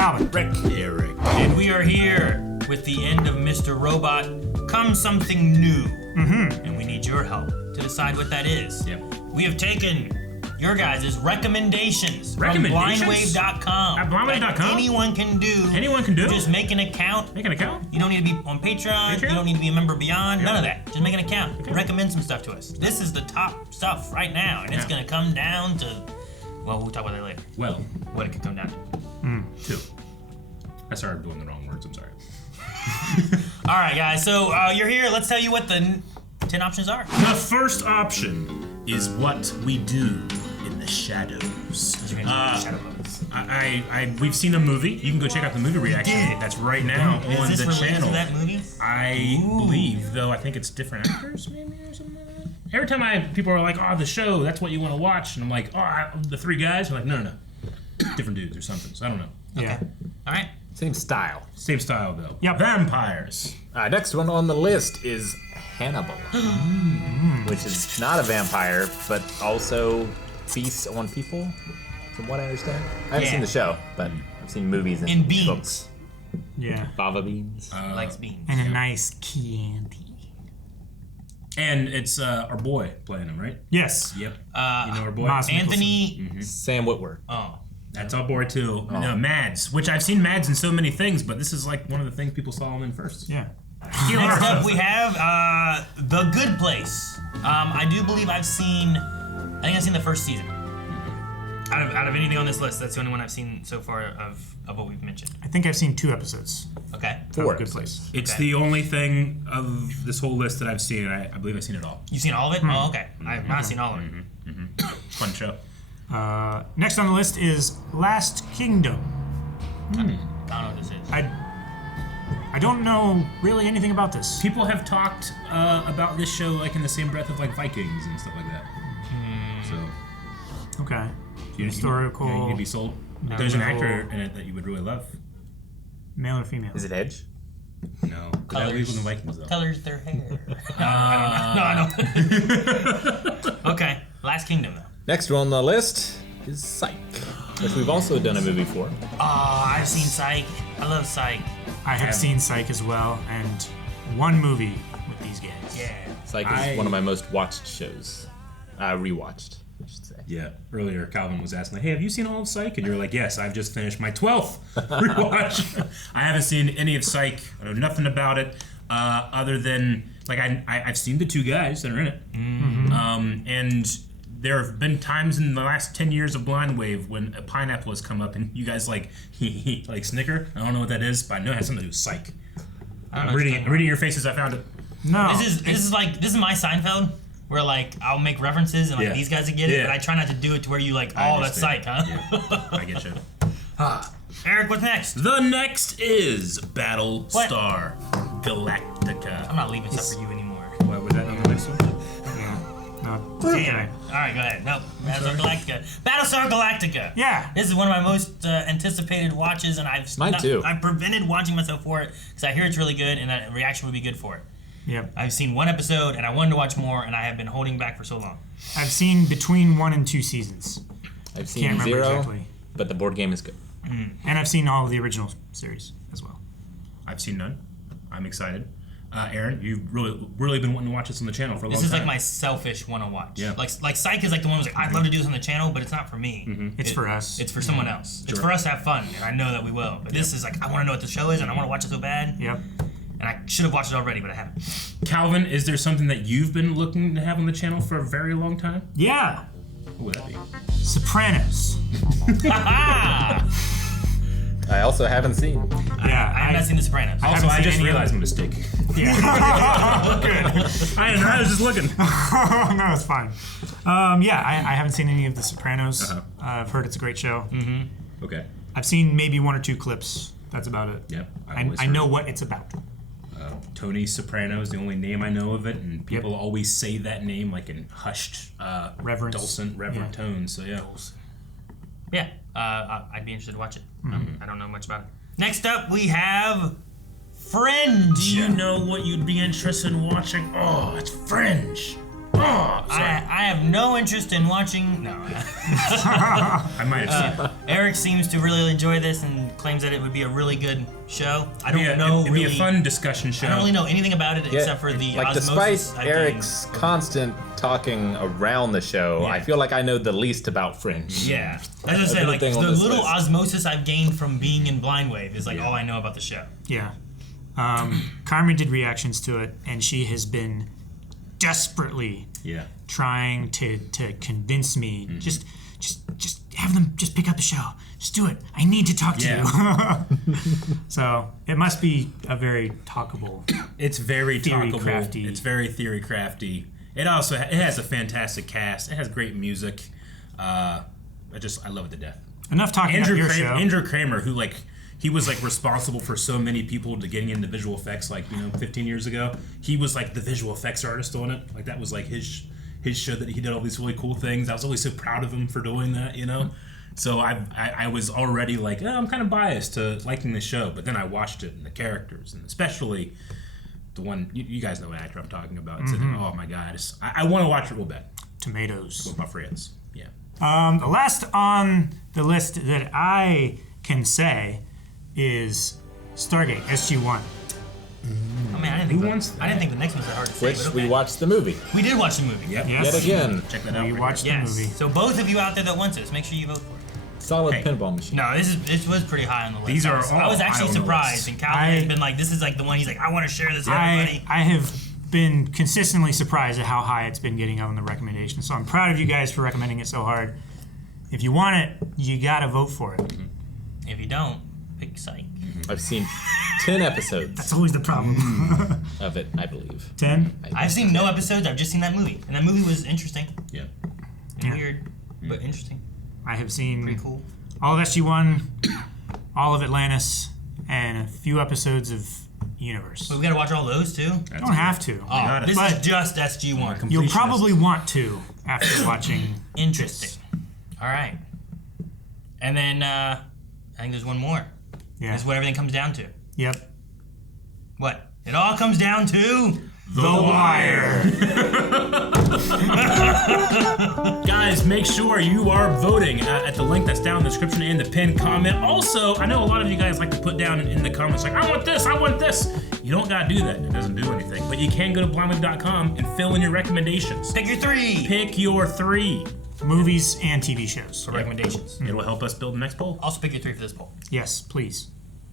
Calvin. Rick. Eric. And we are here with the end of Mr. Robot. Comes something new. And we need your help to decide what that is. Yep. We have taken your guys' recommendations from Recommendations? blindwave.com. At blindwave.com? That anyone can do. Anyone can do? Just make an account. Make an account? You don't need to be on Patreon. You don't need to be a member Beyond. None of that. Just make an account. Okay. Recommend some stuff to us. This is the top stuff right now, and it's going to come down to, well, we'll talk about that later. Well, what it could come down to. 2. I started doing the wrong words. I'm sorry. All right, guys. So you're here. Let's tell you what the 10 options are. The first option is what we do in the shadows. We've seen a movie. You can go check out the movie reaction. That's right now on the channel. To that movie? I believe, though I think it's different actors, maybe or something. Every time people are like, "Oh, the show, that's what you want to watch," and I'm like, "Oh, the 3 guys." I'm like, no, different dudes or something. So I don't know. Yeah. Okay. All right. Same style. Same style though. Yep. Vampires. Next one on the list is Hannibal, which is not a vampire, but also feasts on people, from what I understand. I haven't seen the show, but I've seen movies and beans. books. Yeah. Fava beans. Likes beans. And a nice Chianti. And it's our boy playing him, right? Yes. Yep. You know our boy? Anthony. Sam Witwer. Oh. That's our boy too. No, Mads, which I've seen Mads in so many things, but this is like one of the things people saw him in first. Yeah. Next up, we have The Good Place. I do believe I think I've seen the first season. Out of anything on this list, that's the only one I've seen so far of what we've mentioned. I think I've seen 2 episodes. Okay. 4 Good Place. It's the only thing of this whole list that I've seen. I believe I've seen it all. You've seen all of it? Oh, okay. I've not seen all of it. Fun show. Next on the list is Last Kingdom. I don't know what this is. I don't know really anything about this. People have talked about this show like in the same breath of like Vikings and stuff like that. So Okay. historical. Historical. You can be sold. There's an actor in it that you would really love. Male or female? Is it Edge? No, because I believe in the Vikings though. Colors their hair. I don't know. Okay. Last Kingdom though. Next one on the list is Psych, which we've also done a movie for. Oh, I've seen Psych. I love Psych. I have seen Psych as well, and 1 movie with these guys. Yeah. Psych is one of my most watched shows. Rewatched, I should say. Yeah. Earlier, Calvin was asking, like, "Hey, have you seen all of Psych?" And you're like, "Yes, I've just finished my 12th rewatch." I haven't seen any of Psych. I know nothing about it, other than like I've seen the 2 guys that are in it, and there have been times in the last 10 years of Blind Wave when a pineapple has come up and you guys like snicker. I don't know what that is, but I know it has something to do with Psych. I'm reading your faces. I found it. No. This is my Seinfeld, where like I'll make references and like these guys would get it, but I try not to do it to where you like, oh, that's Psych, huh? Yeah, I get you. Eric, what's next? The next is Battlestar Galactica. I'm not leaving stuff for you anymore. Why was that on the next one? Damn. All right, go ahead. No, Battlestar Galactica. Battlestar Galactica. Yeah. This is one of my most anticipated watches, and Mine too. I've prevented watching myself for it because I hear it's really good, and that reaction would be good for it. Yep. I've seen 1 episode, and I wanted to watch more, and I have been holding back for so long. I've seen between 1 and 2 seasons. I've seen Can't remember 0, exactly. but the board game is good. And I've seen all of the original series as well. I've seen none. I'm excited. Aaron, you've really been wanting to watch this on the channel for a long time. This is like my selfish want to watch. Yeah. Like Psych is like the one who's like, I'd love to do this on the channel, but it's not for me. It's for us. It's for someone else. It's for us to have fun, and I know that we will. But this is like, I want to know what the show is, and I want to watch it so bad. Yep. And I should have watched it already, but I haven't. Calvin, is there something that you've been looking to have on the channel for a very long time? Yeah. What would that be? Sopranos. I also haven't seen. Yeah. I have not seen The Sopranos. Also, I seen just any realized my mistake. Yeah. I didn't know. I was just looking. No, it's fine. Yeah, I haven't seen any of The Sopranos. I've heard it's a great show. Okay. I've seen maybe 1 or 2 clips. That's about it. Yep. I know what it's about. Tony Soprano is the only name I know of it, and people always say that name like in hushed, Reverence. dulcent, reverent tones. So yeah. Yeah, I'd be interested to watch it. I don't know much about it. Next up, we have Fringe. Do you know what you'd be interested in watching? Oh, it's Fringe. Oh, I have no interest in watching. No. I might have seen it. Eric seems to really enjoy this and claims that it would be a really good show. I don't know It'd really. be a fun discussion show. I don't really know anything about it except for the like osmosis despite I've Eric's gained. constant talking around the show, I feel like I know the least about Fringe. Yeah, as I said, like the Everything on this little list. osmosis I've gained from being in Blind Wave is like all I know about the show. Yeah. Carmen did reactions to it, and she has been desperately trying to convince me. Just have them just pick up the show. Just do it. I need to talk to you. So it must be a very talkable. It's very theory talkable. crafty. It's very theory crafty. It also it has a fantastic cast. It has great music. I love it to death. Enough talking about your show. Andrew Kramer, who he was responsible for so many people to getting into visual effects 15 years ago. He was like the visual effects artist on it. Like that was like his show that he did all these really cool things. I was always so proud of him for doing that, So I was already like, I'm kind of biased to liking the show, but then I watched it and the characters, and especially the one you guys know what actor I'm talking about. It's oh my god, I want to watch it real bad. Tomatoes. With my friends, yeah. The last on the list that I can say is Stargate SG-1. Oh man, I didn't think the next one's that hard to say. Which but okay. we watched the movie. We did watch the movie. Yep. Yes. Yet again. Check that out. We right watched here. the Yes. movie. So both of you out there that want this, make sure you vote for it. Solid Hey. pinball machine. No, this was pretty high on the list. These are I was all actually high on the surprised, list. and Calvin has been like, "This is like the one." He's like, "I want to share this with everybody." I have been consistently surprised at how high it's been getting on the recommendation. So I'm proud of you guys for recommending it so hard. If you want it, you gotta vote for it. If you don't, pick Psych. I've seen 10 episodes That's always the problem. of it, I believe. 10? I've seen no episodes. I've just seen that movie, and that movie was interesting Yeah. and Yeah. weird, but interesting. I have seen Pretty cool. all of SG-1, all of Atlantis, and a few episodes of Universe. But we gotta watch all those too. You don't have to. Oh, this But is just SG-1. You'll probably want to after watching. Interesting. All right. And then I think there's one more. Yeah. This is what everything comes down to. Yep. What? It all comes down to The Wire. Guys, make sure you are voting at the link that's down in the description and the pinned comment. Also, I know a lot of you guys like to put down in the comments like, I want this, I want this. You don't gotta do that. It doesn't do anything. But you can go to blindwave.com and fill in your recommendations. pick your three Pick your 3. Movies and TV shows. for recommendations. It will help us build the next poll. Also pick your 3 for this poll. Yes, please.